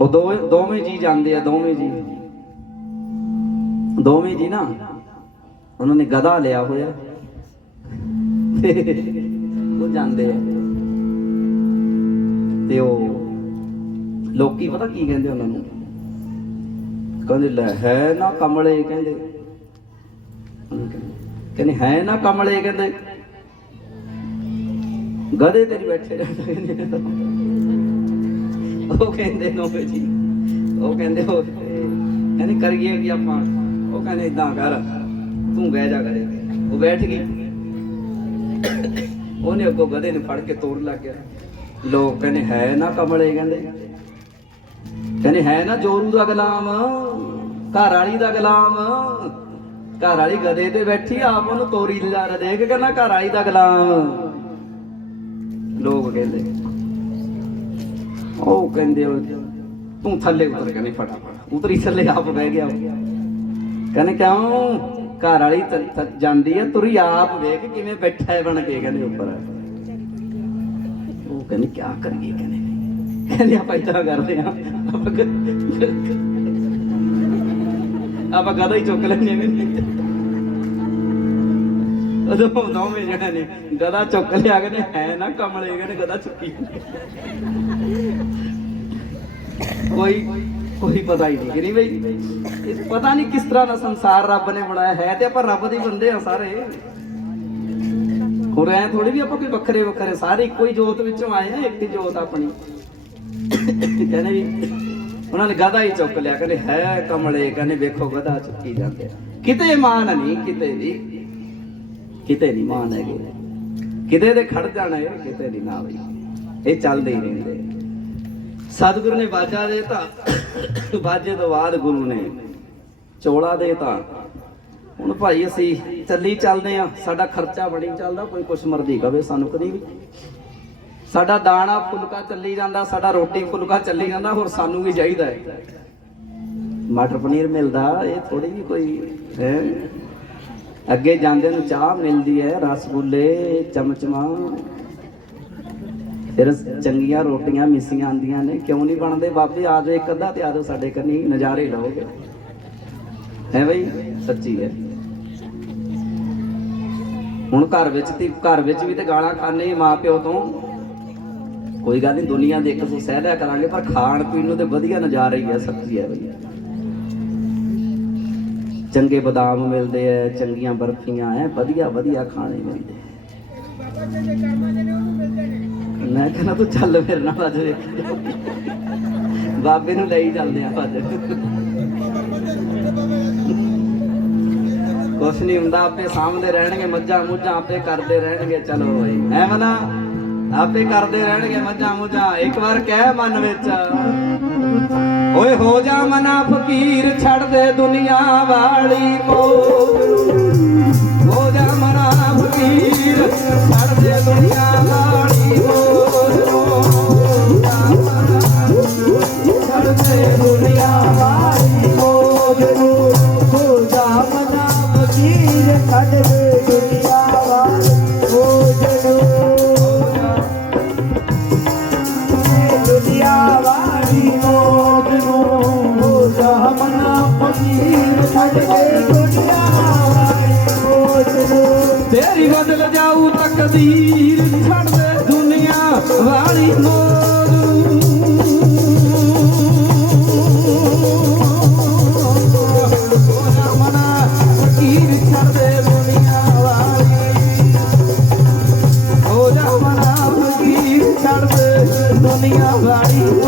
ਉਹ ਦੋ ਦੋਵੇਂ ਜੀ ਜਾਂਦੇ ਆ, ਦੋਵੇਂ ਜੀ। ਦੋਵੇਂ ਜੀ ਨਾ, ਉਹਨਾਂ ਨੇ ਗਧਾ ਲਿਆ ਹੋਇਆ। ਉਹ ਜਾਂਦੇ ਆ। ਤੇ ਉਹ ਲੋਕੀ ਪਤਾ ਕੀ ਕਹਿੰਦੇ ਉਹਨਾਂ ਨੂੰ? ਕਹਿੰਦੇ, ਲੈ, ਹੈ ਨਾ ਕਮਲੇ, ਕਹਿੰਦੇ। ਕਹਿੰਦੇ, ਹੈ ਨਾ ਕਮਲੇ, ਕਹਿੰਦੇ। ਗਧੇ ਤੇ ਬੈਠੇ ਰਹਿੰਦੇ ਕਹਿੰਦੇ। ਉਹ ਕਹਿੰਦੇ ਨੋ ਜੀ, ਉਹ ਕਹਿੰਦੇ ਉਹ, ਕਹਿੰਦੇ ਕਰੀਏ ਕੀ ਆਪਾਂ, ਉਹ ਕਹਿੰਦੇ ਇਦਾਂ ਕਰ, ਤੂੰ ਬਹਿ ਜਾ ਕਰੇ। ਉਹ ਬੈਠ ਗਈ। ਉਹਨੇ ਅੱਗੋਂ ਗਧੇ ਨੂੰ ਫੜ ਕੇ ਤੋੜ ਲੱਗ ਗਿਆ। ਲੋਕ ਕਹਿੰਦੇ, ਹੈ ਨਾ ਕਮਲੇ ਕਹਿੰਦੇ। ਕਹਿੰਦੇ, ਹੈ ਨਾ ਜੋਰੂ ਦਾ ਗੁਲਾਮ, ਘਰ ਵਾਲੀ ਦਾ ਗੁਲਾਮ। ਘਰ ਵਾਲੀ ਗਧੇ ਤੇ ਬੈਠੀ, ਆਪ ਉਹਨੂੰ ਤੋਰੀ ਲਿਜਾ ਰਿਹਾ। ਦੇਖ ਕਹਿੰਦਾ ਘਰ ਵਾਲੀ ਦਾ ਗੁਲਾਮ। ਲੋਕ ਕਹਿੰਦੇ ਉਹ ਕਹਿੰਦੇ ਤੂੰ ਥੱਲੇ ਉਤਰ ਕਹਿੰਦੇ ਫਟਾਫਟ। ਉਤਰੀ ਥੱਲੇ ਆਪ ਬਹਿ ਗਿਆ ਕਹਿੰਦੇ ਕਿਉਂ? ਘਰ ਵਾਲੀ ਜਾਂਦੀ ਹੈ ਤੁਰੀ ਆਪ ਵੇਖ ਕਿਵੇਂ ਬੈਠਾ ਹੈ ਬਣ ਕੇ ਕਹਿੰਦੇ ਉੱਪਰ। ਉਹ ਕਹਿੰਦੇ ਕੀ ਕਰੀਏ ਕਹਿੰਦੇ? ਕਹਿੰਦੇ, ਆਪਾਂ ਇਦਾਂ ਕਰਦੇ ਆ ਆਪਾਂ ਗ- ਆਪਾਂ ਗਧਾ ਹੀ ਚੁੱਕ ਲੈਂਦੇ ਨੇ ਉਦੋਂ ਦੋਵੇਂ ਜਣੇ ਨੇ ਗਦਾ ਚੁੱਕ ਲਿਆ ਕਹਿੰਦੇ ਹੈ ਨਾ ਕਮਲੇ ਕਹਿੰਦੇ ਗਧਾ ਚੁੱਕੀ ਕੋਈ ਕੋਈ ਪਤਾ ਹੀ ਨਹੀਂ ਕਿ ਬਈ। ਇਹ ਪਤਾ ਨਹੀਂ ਕਿਸ ਤਰ੍ਹਾਂ ਦਾ ਸੰਸਾਰ ਰੱਬ ਨੇ ਬਣਾਇਆ ਹੈ ਤੇ ਆਪਾਂ ਰੱਬ ਦੇ ਬੰਦੇ ਆ ਸਾਰੇ। ਹੋਰ ਐ ਥੋੜੀ ਵੀ ਆਪਾਂ ਕੋਈ ਵੱਖਰੇ ਵੱਖਰੇ, ਸਾਰੇ ਇੱਕੋ ਹੀ ਜੋਤ ਵਿੱਚੋਂ ਆਏ ਆ, ਇੱਕ ਹੀ ਜੋਤ ਆਪਣੀ। ਕਹਿੰਦੇ ਵੀ ਉਹਨਾਂ ਨੇ ਗਧਾ ਹੀ ਚੁੱਕ ਲਿਆ, ਕਹਿੰਦੇ ਹੈ ਕਮਲੇ, ਕਹਿੰਦੇ ਵੇਖੋ ਗਧਾ ਚੁੱਕੀ ਜਾਂਦੇ ਕਿਤੇ ਮਾਨ ਨਹੀਂ, ਕਿਤੇ ਵੀ। ਕਿਤੇ ਨਹੀਂ ਮਾਨ ਹੈਗੇ ਕਿਤੇ ਦੇ ਖੜ ਜਾਣਾ ਹੈ ਕਿਤੇ ਨਹੀਂ ਨਾ ਬਈ। ਇਹ ਚੱਲਦੇ ਹੀ ਰਹਿੰਦੇ। ਸਤਿਗੁਰੂ ਨੇ ਬਾਜਾ ਦੇ ਤਾਂ ਬਾਜੇ ਤੋਂ ਬਾਅਦ ਗੁਰੂ ਨੇ ਚੋਲਾ ਦੇ ਤਾਂ। ਹੁਣ ਭਾਈ ਅਸੀਂ ਚੱਲੀ ਚੱਲਦੇ ਆ ਸਾਡਾ ਖਰਚਾ ਬੜੀ ਚੱਲਦਾ, ਕੋਈ ਕੁਛ ਮਰਦੀ ਕਵੇ, ਸਾਨੂੰ ਕਦੀ ਵੀ। ਸਾਡਾ ਦਾਣਾ ਫੁਲਕਾ ਚੱਲੀ ਜਾਂਦਾ, ਸਾਡਾ ਰੋਟੀ ਫੁਲਕਾ ਚੱਲੀ ਜਾਂਦਾ, ਹੋਰ ਸਾਨੂੰ ਵੀ ਚਾਹੀਦਾ ਹੈ? ਮਟਰ ਪਨੀਰ ਮਿਲਦਾ, ਇਹ ਥੋੜੀ ਵੀ ਕੋਈ, ਹੈ? ਅੱਗੇ ਜਾਂਦੇ ਨੂੰ ਚਾਹ ਮਿਲਦੀ ਹੈ, ਰਸਗੁੱਲੇ, ਚਮਚਮਾ। ਫਿਰ ਚੰਗੀਆਂ ਰੋਟੀਆਂ ਮਿੱਸੀਆਂ ਆਂਦੀਆਂ ਨੇ। ਕਿਉਂ ਨਹੀਂ ਬਣਦੇ? ਬਾਬੇ, ਆ ਜਾਓ, ਇੱਕ ਅੱਧਾ ਤੇ ਆ ਜਾਓ ਸਾਡੇ ਕੰਨੀ, ਨਜ਼ਾਰੇ ਲਓਗੇ। ਹੈ ਬਈ, ਸੱਚੀ ਹੈ। ਹੁਣ ਘਰ ਵਿੱਚ ਤੇ ਘਰ ਵਿੱਚ ਵੀ ਤੇ ਗਾਲਾਂ ਖਾਣੇ ਮਾਂ ਪਿਓ ਤੋਂ। ਕੋਈ ਗੱਲ ਨਹੀਂ, ਦੁਨੀਆ ਦੇ ਇੱਕ ਸੌ ਸਹਿ ਲਿਆ ਕਰਾਂਗੇ, ਪਰ ਖਾਣ ਪੀਣ ਨੂੰ ਤੇ ਵਧੀਆ ਨਜ਼ਾਰਾ ਹੀ ਹੈ, ਸੱਚੀ ਹੈ ਬਈ। ਚੰਗੇ ਬਦਾਮ ਮਿਲਦੇ ਐ, ਚੰਗੀਆਂ ਬਰਫੀਆਂ ਐ, ਵਧੀਆ ਵਧੀਆ ਖਾਣੇ ਮਿਲਦੇ ਮੈਂ ਕਹਿੰਦਾ ਤੂੰ ਚੱਲ ਮੇਰੇ ਨਾਲ ਅੱਜ ਵੇਖ। ਬਾਬੇ ਨੂੰ ਲਈ ਚੱਲਦੇ ਆ ਅੱਜ ਕੁਛ ਨਹੀਂ ਹੁੰਦਾ, ਆਪੇ ਸਾਹਮਣੇ ਰਹਿਣਗੇ ਮੱਝਾਂ ਮੁੱਝਾਂ ਆਪੇ ਕਰਦੇ ਰਹਿਣਗੇ। ਚਲੋ ਬਈ ਐ ਮਨਾ ਆਪੇ ਕਰਦੇ ਰਹਿਣਗੇ ਮੱਝਾਂ ਮੁੱਝਾਂ, ਇੱਕ ਵਾਰ ਕਹਿ ਮਨ ਵਿੱਚ। ਓਏ ਹੋ ਜਾ ਮਨਾ ਫਕੀਰ, ਛੱਡ ਦੇ ਦੁਨੀਆ ਵਾਲੀ ਮੋਹ। ਹੋ ਜਾ ਮਨਾ ਫਕੀਰ, ਛੱਡ ਦੇ ਦੁਨੀਆ ਵਾਲੀ ਮੋਹ। ਛੱਡ ਦੇ ਦੁਨੀਆ ਤੇਰੀ ਬਦਲ ਜਾਊ ਤਕਦੀਰ ਛੱਡ ਦੇ ਦੁਨੀਆ ਵਾਲੀ ਮੋਹ ਮਨਾ ਫਕੀਰ ਛੱਡ ਦੇ ਦੁਨੀਆ ਵਾਲੀ ਹੋ ਮਨਾ ਫਕੀਰ ਛੱਡ ਦੇ ਦੁਨੀਆ ਵਾਲੀ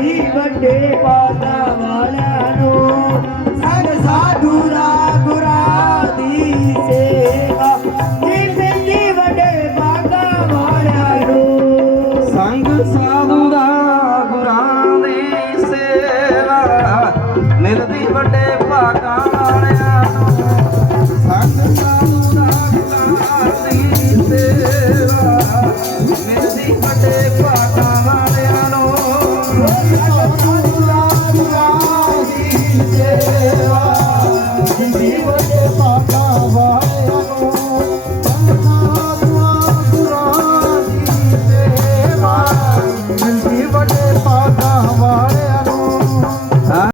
Hari Vande Pada